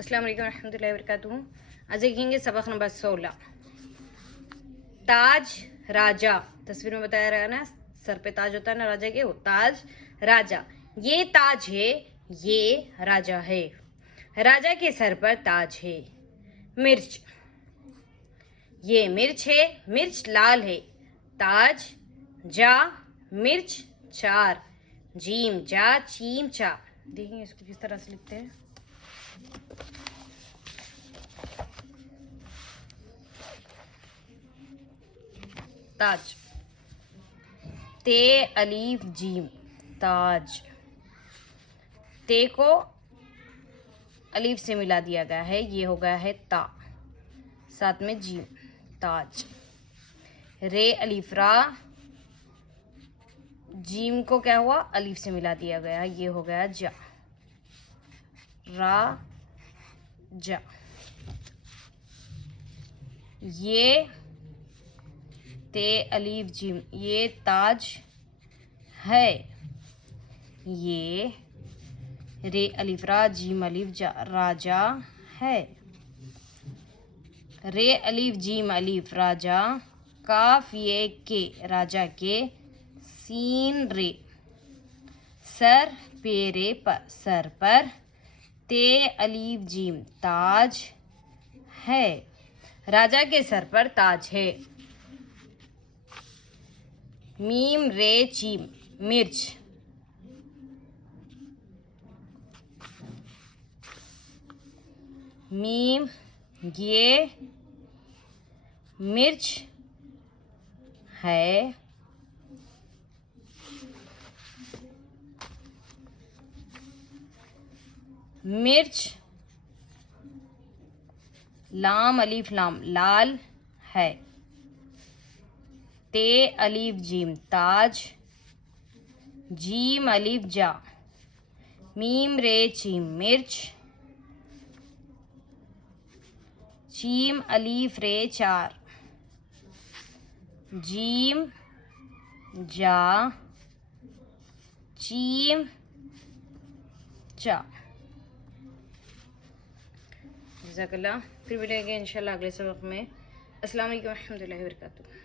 अस्सलाम वालेकुम रहमतुल्लाहि व बरकातुहू। आज देखेंगे सबक नंबर 16। ताज राजा, तस्वीर में बताया रहा ना, सर पे ताज होता है ना राजा के, वो ताज राजा। ये ताज है, ये राजा है। राजा के सर पर ताज है। मिर्च, ये मिर्च है, मिर्च लाल है। ताज जा मिर्च चार, जीम जा चीम चा। देखेंगे इसको किस तरह से लिखते हैं। ताज, ते अलीफ जीम ताज। ते को अलीफ से मिला दिया गया है, ये हो गया है ता, साथ में जीम ताज। रे अलीफ रा, जीम को क्या हुआ, अलीफ से मिला दिया गया, ये हो गया जा, रा जा। ये ते अलीफ जीम, ये ताज है। ये रे अलीफ रा जीम अलीफ जा, राजा है। रे अलीफ जीम अलीफ राजा, काफ ये के राजा के, सीन रे सर पेरे पर सर पर, ते अलीफ जीम ताज है, राजा के सर पर ताज है। मीम रे चीम मिर्च, मीम ये मिर्च है। मिर्च लाम अलीफ लाम लाल है। ते अलीफ जीम ताज, जीम अलीफ जा, मीम रे चीम मिर्च, चीम अलीफ रे चार, जीम जा चीम चा। जज़ाकल्लाह। फिर मिलेंगे इंशाल्लाह अगले सबक में। अस्सलाम वालेकुम रहमतुल्लाहि व बरकातुहू।